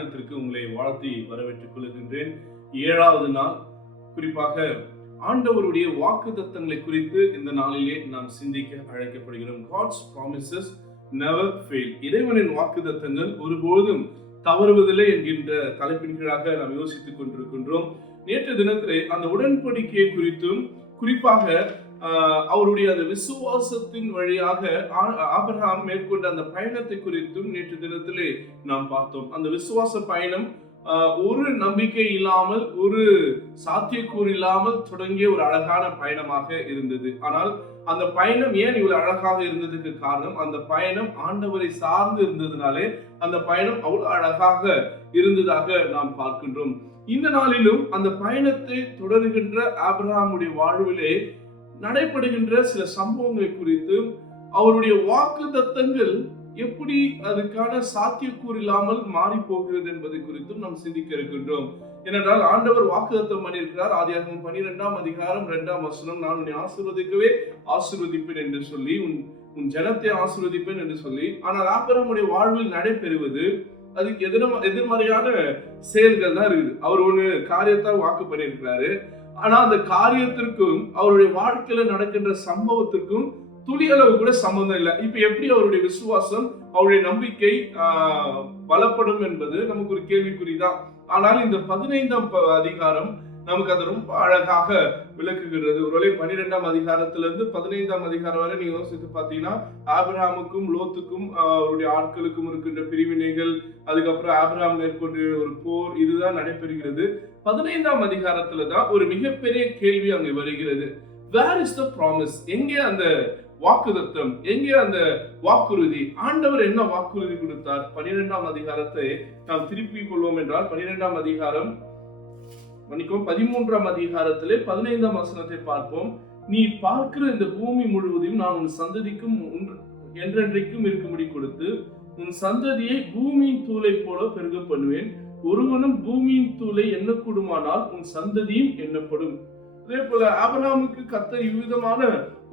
தியானத்திற்கு உங்களை வாழ்த்தி வரவேற்றுக் கொள்கின்றேன். 7வது நாள், குறிப்பாக ஆண்டவருடைய வாக்குத்தத்தங்களை குறித்து இந்த நாளிலே நாம் சிந்திக்க அழைக்கப்படுகிறோம். God's promises never fail. இறைவனின் வாக்குத்தத்தங்கள் ஒருபோதும் தவறுவதில்லை என்கின்ற தலைப்பின் கீழாக நாம் யோசித்துக் கொண்டிருக்கின்றோம். நேற்று தினத்திலே அந்த உடன்படிக்கையை குறித்தும், குறிப்பாக அவருடைய அந்த விசுவாசத்தின் வழியாக ஆபிரகாம் மேற்கொண்ட அந்த பயணத்தை குறித்தும் நேற்று தினத்திலே நாம் பார்த்தோம். அந்த விசுவாச பயணம் ஒரு நம்பிக்கை இல்லாமல், ஒரு சாத்தியக்கூறு இல்லாமல் தொடங்கிய ஒரு அழகான பயணமாக இருந்தது. ஆனால் அந்த பயணம் ஏன் இவ்வளவு அழகாக இருந்ததுக்கு காரணம், அந்த பயணம் ஆண்டவரை சார்ந்து இருந்ததுனாலே அந்த பயணம் அவ்வளவு அழகாக இருந்ததாக நாம் பார்க்கின்றோம். இந்த நாளிலும் அந்த பயணத்தை தொடர்கின்ற ஆபிரகாமுடைய வாழ்விலே நடைபெறுகின்ற சில சம்பவங்களை குறித்து, அவருடைய வாக்குத்தத்தங்கள் எப்படி அதுக்கான சாத்தியக்கூறு இல்லாமல் மாறி போகிறது என்பதை குறித்தும் நாம் சிந்திக்க இருக்கின்றோம். ஏனென்றால் ஆண்டவர் வாக்குத்தத்தம் பண்ணியிருக்கிறார். ஆதியாகமம் 12ஆம் அதிகாரம் 2ஆம் வசனம், நான் உன்னை ஆசீர்வதிக்கவே ஆசீர்வதிப்பேன் என்று சொல்லி, உன் ஜனத்தை ஆசீர்வதிப்பேன் என்று சொல்லி. ஆனால் ஆபிரகாமுடைய வாழ்வில் நடைபெறுவது அதுக்கு எதிர்மறையான செயல்கள் தான் இருக்குது. அவர் ஒண்ணு காரியத்தை வாக்கு பண்ணியிருக்கிறாரு, ஆனா அந்த காரியத்திற்கும் அவருடைய வாழ்க்கையில நடக்கின்ற சம்பவத்திற்கும் துளி அளவு கூட சம்பந்தம் இல்லை. இப்ப எப்படி அவருடைய விசுவாசம், அவருடைய நம்பிக்கை பலப்படும் என்பது நமக்கு ஒரு கேள்விக்குறிதான். ஆனால் இந்த 15ஆம் அதிகாரம் நமக்கு அது ரொம்ப அழகாக விளக்குகிறது. ஒருவேளை 12ஆம் அதிகாரத்திலிருந்து 15ஆம் அதிகாரம் வரை நீங்க யோசித்து பார்த்தீங்கன்னா, ஆபிரகாமுக்கும் லோத்துக்கும் அவருடைய ஆட்களுக்கும் இருக்கின்ற பிரிவினைகள், அதுக்கப்புறம் ஆபிரகாம் மேற்கொண்டு ஒரு போர், இதுதான் நடைபெறுகிறது. 15ஆம் அதிகாரத்துல தான் ஒரு மிகப்பெரிய கேள்வி அங்கே வருகிறது. Where is the promise? எங்கே அந்த வாக்குத்தத்தம், எங்கே அந்த வாக்குறுதி? ஆண்டவர் என்ன வாக்குறுதி கொடுத்தார்? 12ஆம் அதிகாரத்தை நாம் திருப்பிக் கொள்வோம் என்றால், 12ஆம் அதிகாரம் 13ஆம் அதிகாரத்திலே 15ஆம் வசனத்தை பார்ப்போம். நீ பார்க்கிற இந்த பூமி முழுவதையும் நான் உன் சந்ததிக்கும் என்றென்றைக்கும் இருக்கும்படி கொடுத்து, உன் சந்ததியை பூமியின் தூளை போல பெருக பண்ணுவேன். ஒருவனும் பூமியின் தூளை எண்ணக்கூடுமானால் உன் சந்ததியும் எண்ணப்படும். அதே போல ஆபிரகாமுக்கு கர்த்தர் இவ்விதமான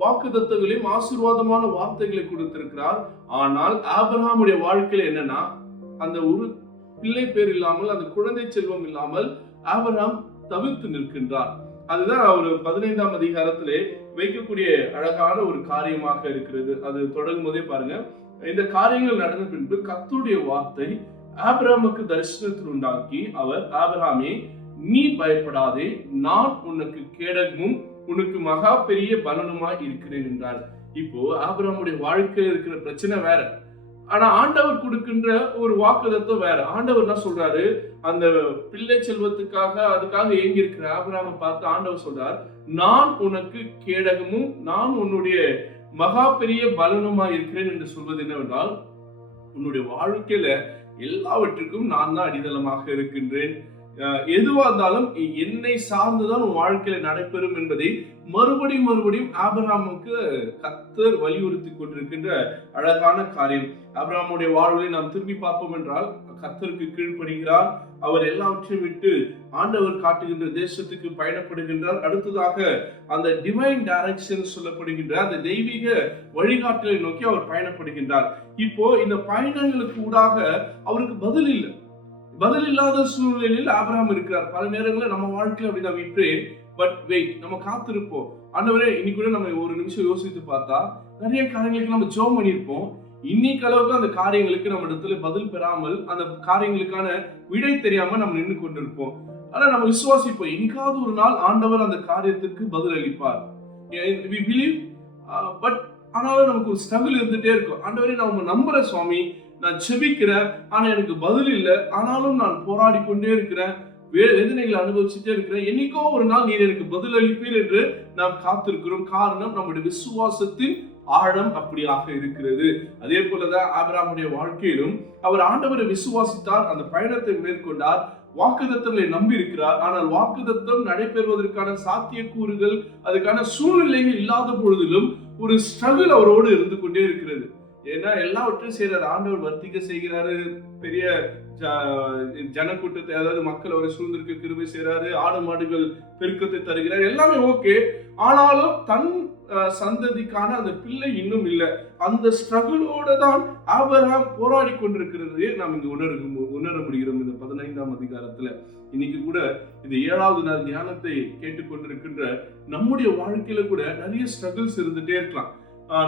வாக்குத்தத்தங்களையும் ஆசீர்வாதமான வார்த்தைகளை கொடுத்திருக்கிறார். ஆனால் ஆபிரகாமுடைய வாழ்க்கையில என்னன்னா, அந்த ஒரு பிள்ளை பேர் இல்லாமல், அந்த குழந்தை செல்வம் இல்லாமல் ஆபிரகாம் தவிர்த்து நிற்கின்றார். அதுதான் அவர் 15ஆம் அதிகாரத்திலே வைக்கக்கூடிய அழகான ஒரு காரியமாக இருக்கிறது. அது தொடங்கும் போதே பாருங்க, இந்த காரியங்கள் நடந்த பின்பு கர்த்தருடைய வார்த்தை ஆபிரகாமுக்கு தரிசனத்தில் உண்டாக்கி, அவர், ஆபிரகாமே, நீ பயப்படாதே, நான் உனக்கு கேடகமும் உனக்கு மகா பெரிய பலனுமாய் இருக்கிறேன் என்றார். இப்போ ஆபிரகாமுடைய வாழ்க்கையில் இருக்கிற பிரச்சனை வேற, ஆனா ஆண்டவர் கொடுக்கின்ற ஒரு வாக்குத்தத்தம் வேற. ஆண்டவர் என்ன சொல்றாரு, அந்த பிள்ளை செல்வத்துக்காக அதுக்காக ஏங்கி இருக்கிற ஆபிரகாமை பார்த்து ஆண்டவர் சொல்றார், நான் உனக்கு கேடகமும் நான் உன்னுடைய மகா பெரிய பலனுமாய் இருக்கிறேன் என்று சொல்வது என்னவென்றால், உன்னுடைய வாழ்க்கையில எல்லாவற்றுக்கும் நான் தான் அடித்தளமாக இருக்கின்றேன். எதுவா இருந்தாலும் என்னை சார்ந்துதான் உன் வாழ்க்கையில நடைபெறும் என்பதை மறுபடியும் ஆபிரகாமுக்கு கர்த்தர் வலியுறுத்தி கொண்டிருக்கின்ற அழகான காரியம். ஆபிரகாமுடைய வாழ்வை நாம் திரும்பி பார்ப்போம் என்றால், கர்த்தருக்கு கீழ்ப்படுகிறார். அவர் எல்லாவற்றையும் விட்டு ஆண்டவர் காட்டுகின்ற தேசத்துக்கு பயணப்படுகின்றார். அடுத்ததாக அந்த டிவைன் டைரக்ஷன் சொல்லப்படுகின்ற அந்த தெய்வீக வழிகாட்டலை நோக்கி அவர் பயணப்படுகின்றார். இப்போ இந்த பயணங்களுக்கு ஊடாக அவருக்கு பதில் இல்லை. பதில் இல்லாத சூழ்நிலையில் ஆபிரகாம் இருக்கிறார். பல நேரங்களில் நம்ம வாழ்க்கையில் அப்படிதான், we pray but wait, நம்ம காத்திருப்போம். ஆண்டவரே, இன்னைக்கு கூட நம்ம ஒரு நிமிஷம் யோசித்து பார்த்தா நிறைய காரியங்களுக்கு நம்ம ஜெபம் பண்ணியிருப்போம். இன்னைக்கு அளவுக்கு அந்த காரியங்களுக்கு நம்ம இடத்துல பதில் பெறாமல், அந்த காரியங்களுக்கான விடை தெரியாம நம்ம நின்று கொண்டிருப்போம். ஆனா நம்ம விசுவாசிப்போம், இன்னைக்காவது ஒரு நாள் ஆண்டவர் அந்த காரியத்துக்கு பதில் அளிப்பார். we believe, பட் ஆனாலும் நமக்கு ஒரு ஸ்ட்ரகிள் இருந்துட்டே இருக்கும். ஆண்டவரே, நான் உங்க நம்புறேன் சுவாமி, நான் செபிக்கிறேன், ஆனா எனக்கு பதில் இல்லை, ஆனாலும் நான் போராடி கொண்டே இருக்கிறேன், வேதனைகளை அனுபவிச்சுட்டே இருக்கிறேன், என்னைக்கோ ஒரு நாள் நீர் எனக்கு பதில் அளிப்பீர் என்று நாம் காத்திருக்கிறோம். காரணம், நம்முடைய விசுவாசத்தின் ஆழம் அப்படியாக இருக்கிறது. அதே போலதான் ஆபிரகாமுடைய வாழ்க்கையிலும் அவர் ஆண்டவரை விசுவாசித்தார், அந்த பயணத்தை மேற்கொண்டார், வாக்குத்தத்தங்களை நம்பி இருக்கிறார். ஆனால் வாக்குத்தத்தம் நடைபெறுவதற்கான சாத்தியக்கூறுகள், அதுக்கான சூழ்நிலைகள் இல்லாத பொழுதிலும் ஒரு ஸ்ட்ரகிள் அவரோடு இருந்து கொண்டே இருக்கிறது. ஏன்னா எல்லாவற்றையும் செய்யறாரு, ஆண்டவர் வர்த்திக்க செய்கிறாரு, பெரிய ஜனக்கூட்டத்தை, அதாவது மக்கள் அவரை சூழ்ந்திருக்க கிருபை செய்யறாரு, ஆடு மாடுகள் பெருக்கத்தை தருகிறார், எல்லாமே ஓகே. ஆனாலும் தன் சந்ததிக்கான அந்த பிள்ளை இன்னும் இல்லை. அந்த ஸ்ட்ரகிளோட தான் ஆபிரகாம் போராடி கொண்டிருக்கிறதே நாம் இங்கு உணர முடிகிறோம் இந்த 15ஆம் அதிகாரத்துல. இன்னைக்கு கூட இந்த 7வது நாள் தியானத்தை கேட்டுக்கொண்டிருக்கின்ற நம்முடைய வாழ்க்கையில கூட நிறைய ஸ்ட்ரகிள்ஸ் இருந்துட்டே இருக்கலாம்.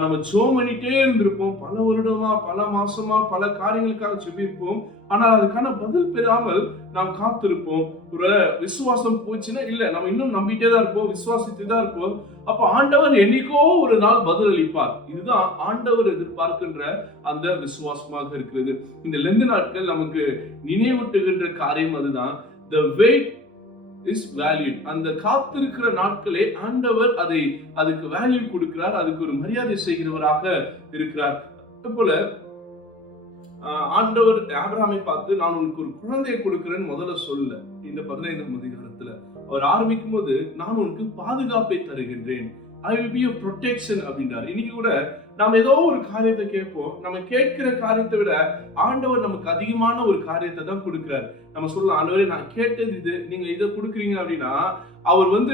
நம்ம ஜெபம் பண்ணிட்டே இருந்திருப்போம், பல வருடமா, பல மாசமா, பல காரியங்களுக்காக ஜெபிப்போம். ஆனால் அதுக்கான பதில் பெறாமல் நாம் காத்திருப்போம். ஒரு விசுவாசம் போச்சுன்னா இல்ல, நம்ம இன்னும் நம்பிட்டே தான் இருப்போம், விசுவாசித்து தான் இருப்போம். அப்ப ஆண்டவர் என்னைக்கோ ஒரு நாள் பதில் அளிப்பார். இதுதான் ஆண்டவர் எதிர்பார்க்கின்ற அந்த விசுவாசமாக இருக்கிறது. இந்த லெந்து நாட்கள் நமக்கு நினைவூட்டுகின்ற காரியம் அதுதான். The wait is valued. அந்த காத்திருக்கிற நாட்களே ஆண்டவர் அதுக்கு வேல்யூ கொடுக்கிறார், அதுக்கு ஒரு மரியாதை செய்கிறவராக இருக்கிறார். அதுபோல ஆண்டவர் ஆபிரகாமை பார்த்து நான் உனக்கு ஒரு குழந்தையை கொடுக்கிறேன்னு முதல்ல சொல்ல. இந்த 15ஆம் அதிகாரத்துல அவர் ஆரம்பிக்கும் போது நான் உனக்கு பாதுகாப்பை தருகின்றேன், I will be a protection அப்படின்றார். இன்னைக்கு கூட நாம் ஏதோ ஒரு காரியத்தை கேட்போம், நம்ம கேட்கிற காரியத்தை விட ஆண்டவர் நமக்கு அதிகமான ஒரு காரியத்தை தான் கொடுக்கிறார். நம்ம சொல்லலாம், ஆண்டவரே நான் கேட்டது இது, நீங்க இதை கொடுக்குறீங்க அப்படின்னா அவர்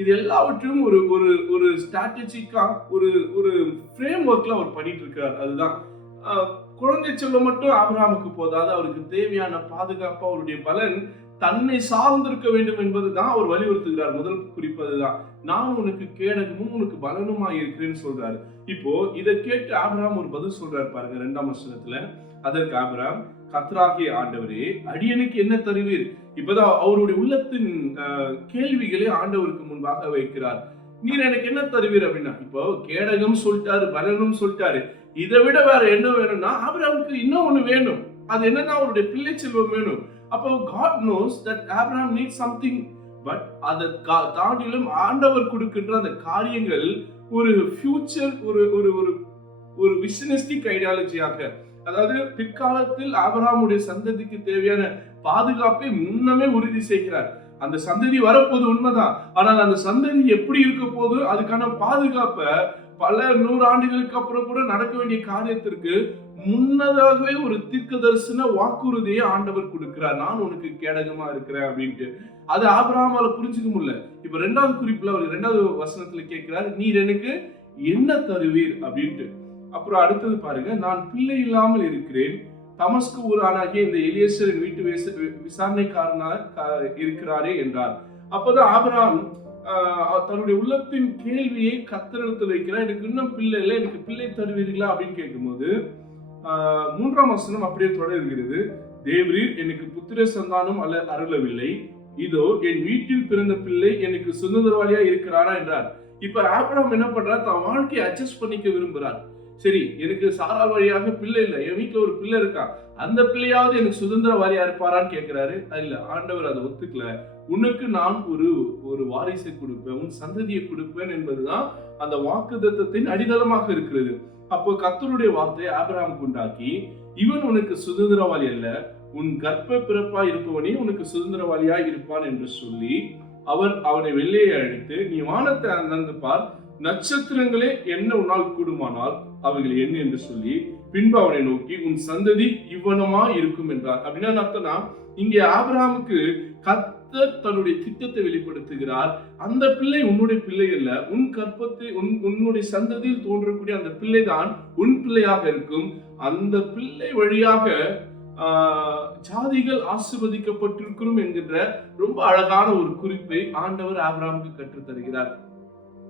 இது எல்லாவற்றையும் ஒரு ஒரு ஒரு ஸ்ட்ராட்டஜிக்கா ஒரு ஃப்ரேம் ஒர்க்ல அவர் பண்ணிட்டு இருக்கார். அதுதான் குழந்தை செல்வம் மட்டும் ஆபிரகாமுக்கு போதாது, அவருக்கு தேவையான பாதுகாப்பு, அவருடைய பலன் தன்னை சார்ந்திருக்க வேண்டும் என்பதுதான் அவர் வலியுறுத்துகிறார். முதல் குறிப்பு அதுதான், நான் உனக்கு கேடகமும் உனக்கு பலனுமா இருக்கிறேன்னு சொல்றாரு. இப்போ இதை கேட்டு ஆபிரகாம் ஒரு பதில் சொல்றாரு பாருங்க 2ஆம் வசனத்துல. அதற்கு ஆபிரகாம், கர்த்தராகிய ஆண்டவரே, அடியனுக்கு என்ன தருவீர்? இப்பதான் அவருடைய உள்ளத்தின் கேள்விகளை ஆண்டவருக்கு முன்பாக வைக்கிறார். நீர் எனக்கு என்ன தருவீர் அப்படின்னா, இப்போ கேடகம் சொல்லிட்டாரு, பலனும் சொல்லிட்டாரு, இதை விட வேற என்ன வேணும்னா ஆபிரகாமுக்கு இன்னும் ஒண்ணு வேணும். அது என்னன்னா அவருடைய பிள்ளை செல்வம் வேணும். அப்போ God knows that Abraham needs something, but அதை தாண்டிலும் ஆண்டவர் கொடுக்கின்ற அந்த காரியங்கள் ஒரு ஃபியூச்சர், ஒரு விஷனிஸ்டிக் ஐடியாலஜியாக, அதாவது பிற்காலத்தில் ஆபிரகாமுடைய சந்ததிக்கு தேவையான பாதுகாப்பை முன்னமே உறுதி செய்கிறார். அந்த சந்ததி வரப்போது உண்மைதான், ஆனால் அந்த சந்ததி எப்படி இருக்க போது அதுக்கான பாதுகாப்பை பல 100 ஆண்டுகளுக்கு அப்புறம் கூட நடக்க வேண்டிய காரியத்திற்கு முன்னதாகவே ஒரு தீர்க்க தரிசன வாக்குறுதியை ஆண்டவர் கொடுக்கிறார். நான் உனக்கு கேடகமா இருக்கிறேன் அப்படின்ட்டு. அது ஆபிரகாமால புரிஞ்சுக்க முடியல. இப்ப 2வது குறிப்புல அவர் 2வது வசனத்துல கேட்கிறார், நீர் எனக்கு என்ன தருவீர் அப்படின்ட்டு. அப்புறம் அடுத்தது பாருங்க, நான் பிள்ளை இல்லாமல் இருக்கிறேன், தமஸ்கு ஊரானாகிய இந்த எலியேசரின் வீட்டு விசாரணைக்காரனாக இருக்கிறாரே என்றார். அப்பதான் ஆபிரகாம் தன்னுடைய உள்ளத்தின் கேள்வியை கர்த்தரிடத்தில் வைக்கிறார். எனக்கு இன்னும் பிள்ளை இல்லை, எனக்கு பிள்ளை தருவீர்களா அப்படின்னு கேட்கும்போது 3ஆம் வசனம் அப்படியே தொடர்கிறது. தேவரீர் எனக்கு புத்திர சந்தானம் அருளவில்லை, இதோ என் வீட்டில் பிறந்த பிள்ளை எனக்கு சுதந்திரவாளியா இருக்கிறாரா என்றார். இப்ப ஆபிரகாம் என்ன பண்றார், தன் வாழ்க்கையை அட்ஜஸ்ட் பண்ணிக்க விரும்புறார். சரி, எனக்கு சாராள் வழியாக பிள்ளை இல்லை, என் வீட்டுல ஒரு பிள்ளை இருக்கா, அந்த பிள்ளையாவது எனக்கு சுதந்திரவாளியா இருப்பாரான்னு கேட்கிறாரு. இல்ல, ஆண்டவர் அதை ஒத்துக்கல. உனக்கு நான் ஒரு வாரிசை கொடுப்பேன், உன் சந்ததியை கொடுப்பேன் என்பதுதான் அந்த வாக்குத்தத்தத்தின் அடித்தளமாக இருக்கிறது. அப்போ கர்த்தருடைய வார்த்தை ஆபிரகாமுக்கு உண்டாக்கி, இவன் உனக்கு சுதந்திரவாளி அல்ல, உன் கர்ப்ப பிறப்பா இருப்பவனே உனக்கு சுதந்திரவாளியா இருப்பான் என்று சொல்லி அவனை வெளியே அழைத்து, நீ வானத்தை அந்தந்து பார், நட்சத்திரங்களே என்ன உன்னால் கூடுமானால் அவைகள் என்ன என்று சொல்லி பின்பு அவனை நோக்கி, உன் சந்ததி இவ்வனமா இருக்கும் என்றார். அப்படின்னா அர்த்தம்னா, இங்கே ஆபிரகாமுக்கு கர்த்தர் தன்னுடைய திட்டத்தை வெளிப்படுத்துகிறார். அந்த பிள்ளை உன்னுடைய பிள்ளை அல்ல, உன் கற்பத்தை உன்னுடைய சந்ததியில் தோன்றக்கூடிய அந்த பிள்ளை தான் உன் பிள்ளையாக இருக்கும். அந்த பிள்ளை வழியாக ஜாதிகள் ஆசீர்வதிக்கப்பட்டிருக்கிறோம் என்கின்ற ரொம்ப அழகான ஒரு குறிப்பை ஆண்டவர் ஆபிரகாமுக்கு கற்றுத் தருகிறார்.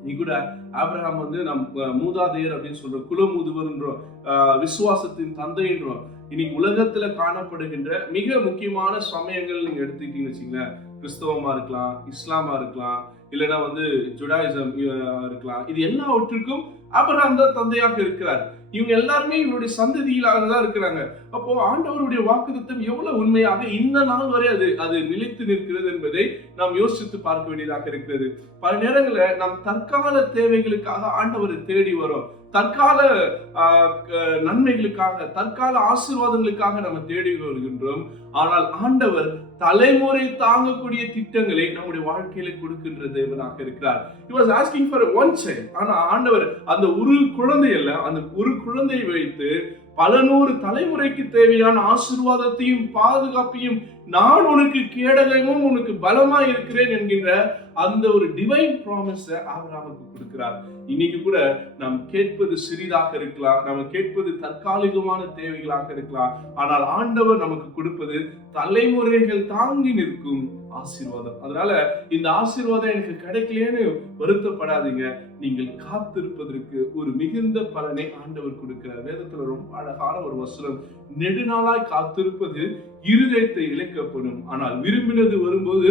நீ கூட ஆபிரகாம் நம் மூதாதையர் அப்படின்னு சொல்றோம், குலமுதுவர் என்றோம், விசுவாசத்தின் தந்தை என்றோம். இன்னைக்கு உலகத்துல காணப்படுகின்ற மிக முக்கியமான சமயங்கள் நீங்க எடுத்துக்கிட்டீங்கன்னு வச்சுங்களேன், கிறிஸ்தவமா இருக்கலாம், இஸ்லாமா இருக்கலாம், இல்லைன்னா ஜுடாயிசம் இருக்கலாம். இது எல்லாவற்றுக்கும் ஆபிரகாம் தான் தந்தையாக இருக்கிறார். இவங்க எல்லாருமே இவருடைய சந்ததியிலாக தான் இருக்கிறாங்க. அப்போ ஆண்டவருடைய வாக்குத்தத்தம் எவ்வளவு உண்மையாக இந்த நாள் வரை அது நிலைத்து நிற்கிறது என்பதை நாம் யோசித்து பார்க்க வேண்டியதாக இருக்கிறது. பல நேரங்களில் நாம் தற்கால தேவைகளுக்காக ஆண்டவரை தேடி வரோம், தற்கால நன்மைகளுக்காக, தற்கால ஆசீர்வாதங்களுக்காக நம்ம தேடி வருகின்றோம். ஆனால் ஆண்டவர் தலைமுறை தாங்கக்கூடிய திட்டங்களை நம்முடைய வாழ்க்கையில கொடுக்கின்ற தேவனாக இருக்கிறார். He was asking for one child. ஆனா ஆண்டவர் அந்த ஒரு குழந்தை அல்ல, அந்த ஒரு குழந்தையை வைத்து பல 100 தலைமுறைக்கு தேவையான ஆசீர்வாதத்தையும் பாதுகாப்பையும் நான் உனக்கு கேடகமும் உனக்கு பலமா இருக்கிறேன் என்கின்ற அந்த ஒரு டிவைன் ப்ராமிஸ ஆபிரகாமுக்கு கொடுக்கிறார். இன்னைக்கு கூட நாம் கேட்பது சிறிதாக இருக்கலாம், நம்ம கேட்பது தற்காலிகமான தேவைகளாக இருக்கலாம். ஆனால் ஆண்டவர் நமக்கு கொடுப்பது தலைமுறைகள் தாங்கி நிற்கும் ஆசீர்வாதம். அதனால இந்த ஆசீர்வாதம் எனக்கு கிடைக்கலன்னு வருத்தப்படாதீங்க. நீங்கள் காத்திருப்பதற்கு ஒரு மிகுந்த பலனை ஆண்டவர் கொடுக்கிறார். வேதத்துல ரொம்ப அழகான ஒரு வசனம், நெடுநாளாய் காத்திருப்பது இருதயத்தை இழைக்கப்படும், ஆனால் விரும்பினது வரும்போது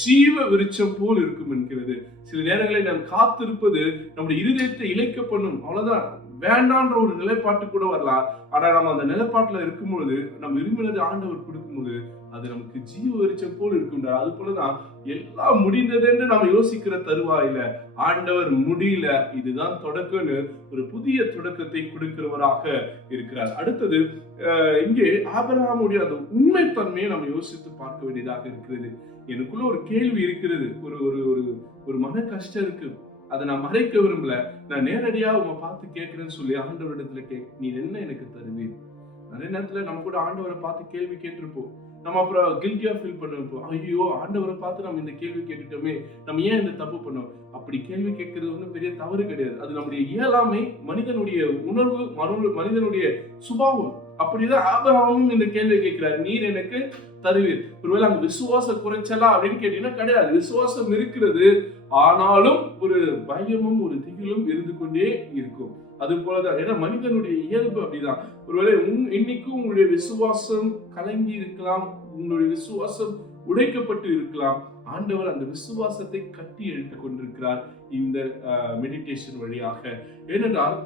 ஜீவ விருட்சம் போல் இருக்கும் என்கிறது. சில நேரங்களில் நாம் காத்திருப்பது நம்முடைய இருதயத்தை இழைக்கப்படும், அவ்வளவுதான், வேண்டான்ற ஒரு நிலைப்பாட்டு கூட வரலாம். ஆனா நம்ம அந்த நிலைப்பாட்டுல இருக்கும்பொழுது நம்ம விரும்பினது ஆண்டவர் கொடுக்கும்போது அது நமக்கு ஜீவ விருட்சம் போல் இருக்கும்டா. அது போலதான் எல்லாம் முடிந்தது என்று நம்ம யோசிக்கிற தருவாயில ஆண்டவர் முடியல, இதுதான் தொடக்கம்னு ஒரு புதிய தொடக்கத்தை கொடுக்கிறவராக இருக்கிறார். அடுத்தது இங்கே ஆபிரகாமுடைய அந்த உண்மைத்தன்மையை நம்ம யோசித்து பார்க்க வேண்டியதாக இருக்கிறது. எனக்குள்ள ஒரு கேள்வி இருக்கிறது, ஒரு ஒரு ஒரு மன கஷ்டம் இருக்கு, அதை நான் மறைக்க விரும்பல, நான் நேரடியா உங்க பார்த்து கேட்கிறேன்னு சொல்லி ஆண்டவரிடத்துல நீ என்ன எனக்கு தருவீர்? நிறைய நேரத்துல நம்ம கூட ஆண்டவரை பார்த்து கேள்வி கேட்டிருப்போம், நம்ம அப்புறம் கில்ட்டியா ஃபீல் பண்ணிருப்போம், ஐயோ ஆண்டவரை பார்த்து நம்ம இந்த கேள்வி கேட்டுட்டோமே, நம்ம ஏன் இந்த தப்பு பண்ணோம்? அப்படி கேள்வி கேட்கறது ஒன்றும் பெரிய தவறு கிடையாது. அது நம்முடைய இயலாமை, மனிதனுடைய உணர்வு, மனிதனுடைய சுபாவம். அப்படிதான் ஆபிரகாமும் இந்த கேள்வி கேட்கிறார், நீர் எனக்கு தருவீர். ஒருவேளை அங்க விசுவாசம் குறைச்சலா அப்படின்னு கேட்டீங்கன்னா கிடையாது, விசுவாசம் இருக்கிறது, ஆனாலும் ஒரு பயமும் ஒரு திகிலும் இருந்து கொண்டே இருக்கும். அது போலதான், ஏன்னா மனிதனுடைய இயல்பு அப்படிதான். ஒருவேளை இன்னைக்கும் உங்களுடைய விசுவாசம் கலங்கி இருக்கலாம், உங்களுடைய விசுவாசம் உடைக்கப்பட்டு இருக்கலாம். ஆண்டவர் அந்த விசுவாசத்தை கட்டி எழுத்துக் கொண்டிருக்கிறார் இந்த மெடிடேஷன் வழியாக. ஏனென்றால்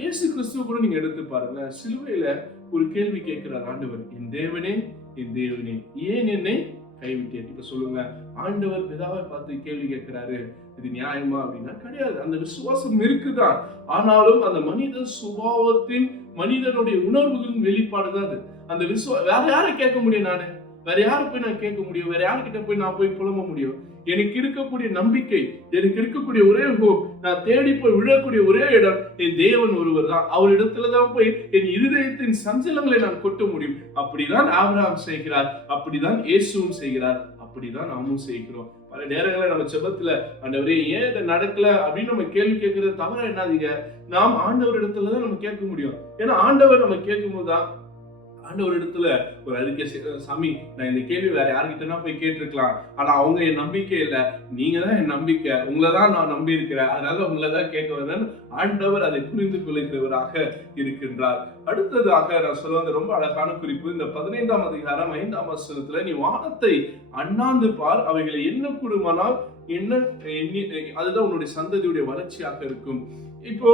இயேசு கிறிஸ்துவ கூட நீங்க எடுத்து பாருங்க, சிலுவையில ஒரு கேள்வி கேட்கிறார் ஆண்டவர், என் தேவனே என் தேவனே ஏன் என்னை கைவிட்டேன்? இப்ப சொல்லுங்க, ஆண்டவர் பிதாவை பார்த்து கேள்வி கேட்கிறாரு, இது நியாயமா அப்படின்னா கிடையாது. அந்த விசுவாசம் இருக்குதான், ஆனாலும் அந்த மனித சுபாவத்தின், மனிதனுடைய உணர்வுகளின் வெளிப்பாடுதான் அது. அந்த வேற யாரை கேட்க முடியும்? நானு வேற யாரு போய் நான் கேட்க முடியும்? வேற யாருக்கிட்ட போய் நான் போய் புலம்ப முடியும்? எனக்கு இருக்கக்கூடிய நம்பிக்கை, எனக்கு இருக்கக்கூடிய ஒரே ஹோப், நான் தேடி போய் விழக்கூடிய ஒரே இடம் என் தேவன் ஒருவர் தான். அவர் இடத்துலதான் போய் என் இருதயத்தின் சஞ்சலங்களை நான் கொட்ட முடியும். அப்படிதான் ஆபிரகாம் செய்கிறார், அப்படிதான் இயேசுவும் செய்கிறார், அப்படிதான் நாமும் செய்கிறோம். பல நேரங்களில் நம்ம செபத்துல ஆண்டவரே ஏன் இதை நடக்கல அப்படின்னு நம்ம கேள்வி கேட்கறது தவிர என்னாதீங்க, நாம் ஆண்டவர் இடத்துலதான் நம்ம கேட்க முடியும். ஏன்னா ஆண்டவர் நம்ம கேட்கும் போதுதான் ஆண்டவர் இடத்துல ஒரு அறிக்கை, சாமி நான் இந்த கேள்வி வேற யாருக்கிட்டனா போய் கேட்டிருக்கலாம், ஆனா அவங்க என் நம்பிக்கை இல்லை, நீங்க தான் என் நம்பிக்கை, உங்களைதான் நான் நம்பி இருக்கிறேன், அதனால உங்களைதான் கேட்க வரேன். ஆண்டவர் அதை புரிந்து கொள்கிறவராக இருக்கின்றார். அடுத்ததாக நான் சொல்வது ரொம்ப அழகான குறிப்பு, இந்த 15ஆம் அதிகாரம் 5ஆம் வசனத்துல, நீ வானத்தை அண்ணாந்து பார், அவைகளை என்ன கூடுமானால் என்ன, அதுதான் உன்னுடைய சந்ததியுடைய வளர்ச்சியாக இருக்கும். இப்போ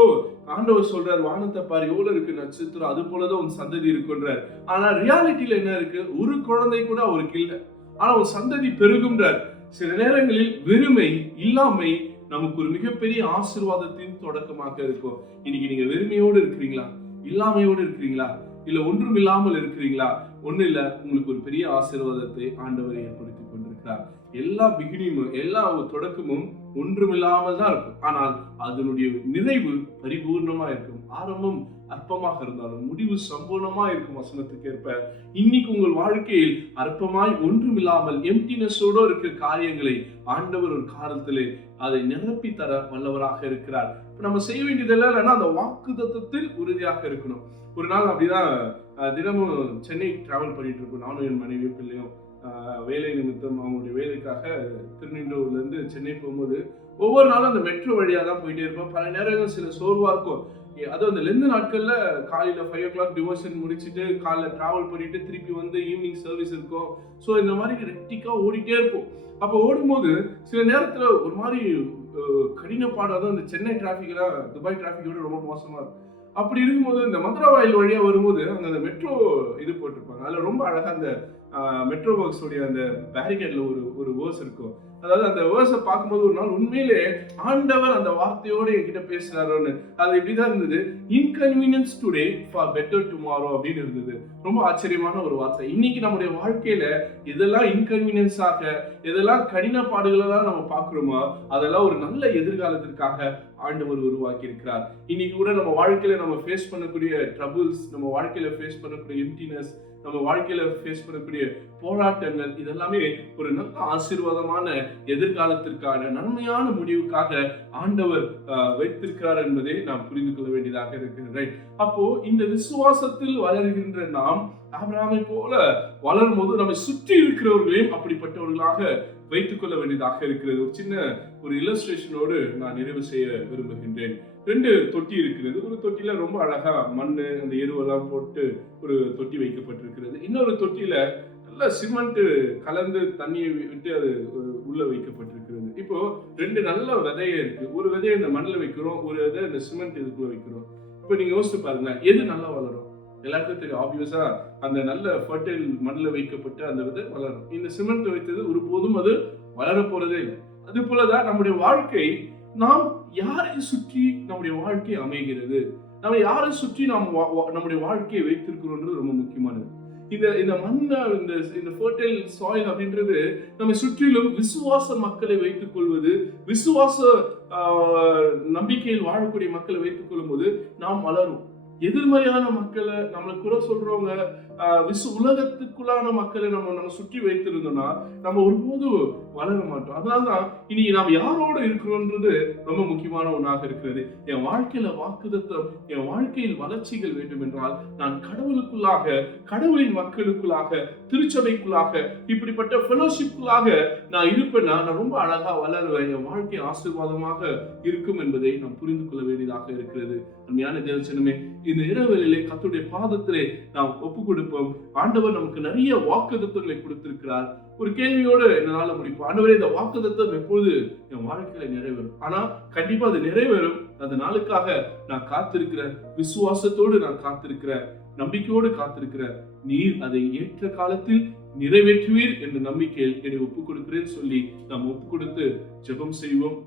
ஆண்டவர் சொல்றார், வானத்தை பாரு எவ்வளவு இருக்கு நட்சத்திரம், அது போலதான் உன் சந்ததி இருக்குன்றார். ஆனா ரியாலிட்டியில என்ன இருக்கு? ஒரு குழந்தை கூட அவருக்கு இல்லை, ஆனா ஒரு சந்ததி பெருகுன்றார். சில நேரங்களில் வெறுமை, இல்லாமை நமக்கு ஒரு மிகப்பெரிய ஆசீர்வாதத்தின் தொடக்கமாக இருக்கும். இன்னைக்கு நீங்க வெறுமையோடு இருக்கிறீங்களா? இல்லாமையோடு இருக்கிறீங்களா? இல்ல ஒன்றும் இல்லாமல் இருக்கிறீங்களா? ஒண்ணு இல்ல, உங்களுக்கு ஒரு பெரிய ஆசீர்வாதத்தை ஆண்டவர் ஏற்படுத்தி கொண்டிருக்கிறார். எல்லா பிகினிங்கும், எல்லா தொடக்கமும் ஒன்றுமில்லாமல் தான் இருக்கும், ஆனால் அதனுடைய நிறைவு பரிபூர்ணமா இருக்கும். ஆரம்பம் அற்பமாக இருந்தாலும் முடிவு சம்பூர்ணமா இருக்கும் வசனத்துக்கு ஏற்ப. இன்னைக்கு உங்கள் வாழ்க்கையில் அற்பமாய் ஒன்றுமில்லாமல் எம்டினஸோட இருக்கிற காரியங்களை ஆண்டவர் ஒரு காலத்திலே அதை நிரப்பி தர வல்லவராக இருக்கிறார். நம்ம செய்ய வேண்டியதெல்லாம் இல்லைன்னா அந்த வாக்குத்தத்தத்தில் உறுதியாக இருக்கணும். ஒரு நாள் அப்படிதான் தினமும் சென்னை டிராவல் பண்ணிட்டு இருக்கோம், நானும் என் மனைவியும் பிள்ளையும். வேலை நிமித்தம் அவங்களுடைய வேலைக்காக திருநின்றூர்ல இருந்து சென்னை போகும்போது ஒவ்வொரு நாளும் அந்த மெட்ரோ வழியா தான் போயிட்டே இருப்போம். பல நேரங்கள் சில சோர்வா இருக்கும். அதுவும் அந்த லெந்து நாட்கள்ல காலையில 5 o'clock டிவோஷன் முடிச்சுட்டு காலைல டிராவல் பண்ணிட்டு திருப்பி வந்து ஈவினிங் சர்வீஸ் இருக்கும். ஸோ இந்த மாதிரி ரெக்டிக்கா ஓடிட்டே இருக்கும். அப்போ ஓடும்போது சில நேரத்துல ஒரு மாதிரி கடினப்பாடு, அதான் இந்த சென்னை டிராஃபிக்லாம் துபாய் டிராஃபிக்கோட ரொம்ப மோசமா இருக்கும். அப்படி இருக்கும்போது இந்த மதுராவாயில் வழியா வரும்போது அந்த மெட்ரோ இது போட்டிருப்பாங்க, அதுல ரொம்ப அழகா அந்த மெட்ரோ ஒர்க்ஸ் உடைய அந்த பேரிகேட்ல ஒரு வேர்ஸ் இருக்கும். அதாவது அந்த வேர்ஸை பார்க்கும்போது ஒரு நாள் உண்மையிலே ஆண்டவர் அந்த வார்த்தையோட என்கிட்ட பேசுறாருன்னு, அது இப்படிதான் இருந்தது, inconvenience today for better tomorrow அப்படின்னு இருந்தது. ரொம்ப ஆச்சரியமான ஒரு வார்த்தை. இன்னைக்கு நம்முடைய வாழ்க்கையில இதெல்லாம் இன்கன்வீனியன்ஸாக, இதெல்லாம் கடினப்பாடுகளெல்லாம் நம்ம பார்க்கிறோமோ, அதெல்லாம் ஒரு நல்ல எதிர்காலத்திற்காக ஆண்டவர் உருவாக்கி இருக்கிறார். இன்னைக்கு கூட நம்ம வாழ்க்கையில நம்ம ஃபேஸ் பண்ணக்கூடிய ட்ரபிள்ஸ், நம்ம வாழ்க்கையில ஃபேஸ் பண்ணக்கூடிய எம்டினஸ், நம்ம வாழ்க்கையில ஃபேஸ் பண்ணக்கூடிய போராட்டங்கள் இதெல்லாமே ஒரு நல்ல ஆசீர்வாதமான எதிர்காலத்திற்கான நன்மையான முடிவுக்காக ஆண்டவர் வைத்திருக்கிறார் என்பதை நாம் புரிந்து கொள்ள வேண்டியதாக இருக்கிறது. அப்போ இந்த விசுவாசத்தில் வளர்கின்ற நாம் ஆபிரகாமை போல வளரும் போது நம்மை சுற்றி இருக்கிறவர்களையும் அப்படிப்பட்டவர்களாக வைத்துக் கொள்ள வேண்டியதாக இருக்கிறது. ஒரு சின்ன ஒரு இல்லஸ்ட்ரேஷனோடு நான் நிறைவு செய்ய விரும்புகின்றேன். 2 தொட்டி இருக்கிறது. ஒரு தொட்டியில ரொம்ப அழகா மண்ணு அந்த எருவெல்லாம் போட்டு ஒரு தொட்டி வைக்கப்பட்டிருக்கிறது. இன்னொரு தொட்டியில நல்ல சிமெண்ட் கலந்து தண்ணியை விட்டு அது உள்ள வைக்கப்பட்டிருக்கிறது. இப்போ 2 நல்ல விதைய இருக்கு. ஒரு விதையை இந்த மண்ணில் வைக்கிறோம், ஒரு விதை இந்த சிமெண்ட் இதுக்குள்ள வைக்கிறோம். இப்போ நீங்க யோசிச்சு பாருங்க, எது நல்லா வளரும்? எல்லாருக்கும் தெரியும், ஆப்வியஸா அந்த நல்ல ஃபர்டைல் மண்ணில் வைக்கப்பட்ட அந்த விதை வளரும். இந்த சிமெண்ட் வைத்தது ஒருபோதும் அது வளர போறதே இல்லை. அது போலதான் நம்முடைய வாழ்க்கை, நாம் யாரை சுற்றி நம்முடைய வாழ்க்கை அமைகிறது, நம்ம யாரை சுற்றி நாம் நம்முடைய வாழ்க்கையை வைத்திருக்கிறோம்ன்றது ரொம்ப முக்கியமானது. இந்த மண்ண இந்த ஃபர்டைல் சாயில் அப்படின்றது நம்ம சுற்றிலும் விசுவாச மக்களை வைத்துக் கொள்வது, விசுவாச நம்பிக்கையில் வாழக்கூடிய மக்களை வைத்துக் கொள்ளும் போது நாம் வளரும். எதிர்மறையான மக்களை, நம்மளை குறை சொல்றவங்க, உலகத்துக்குள்ளான மக்களை நம்ம சுற்றி வைத்திருந்தோம்னா நம்ம ஒருபோதும் வளர மாட்டோம். அதனால்தான் இனி நாம் யாரோட இருக்கிறோன்றது ரொம்ப முக்கியமான ஒன்றாக இருக்கிறது. என் வாழ்க்கையில வாக்குத்தத்தம், என் வாழ்க்கையில் வளர்ச்சிகள் வேண்டும் என்றால் நான் கடவுளுக்குள்ளாக, கடவுளின் மக்களுக்குள்ளாக, திருச்சபைக்குள்ளாக, இப்படிப்பட்ட ஃபெலோஷிப்புக்குள்ளாக நான் இருப்பேன்னா நான் ரொம்ப அழகா வளருவேன். என் வாழ்க்கை ஆசீர்வாதமாக இருக்கும் என்பதை நாம் புரிந்து கொள்ள வேண்டியதாக இருக்கிறது. அருமையான தேவச்சனமே, இந்த இரவிலே கர்த்தருடைய பாதத்திலே நாம் ஒப்பு கொடுப்போம். ஆண்டவர் நமக்கு நிறைய வாக்குத்தத்தங்களை கொடுத்திருக்கிறார். ஒரு கேள்வியோடு என்னால முடிப்போம். ஆண்டவரே, இந்த வாக்குத்தத்தம் எப்பொழுது என் வாழ்க்கையில நிறைவேறும்? ஆனா கண்டிப்பா அது நிறைவேறும். அந்த நாளுக்காக நான் காத்திருக்கிறேன், விசுவாசத்தோடு நான் காத்திருக்கிறேன், நம்பிக்கையோடு காத்திருக்கிறேன். நீர் அதை ஏற்ற காலத்தில் நிறைவேற்றுவீர் என்ற நம்பிக்கையில் என்னை ஒப்புக் கொடுக்கிறேன்னு சொல்லி நாம் ஒப்பு கொடுத்து ஜெபம் செய்வோம்.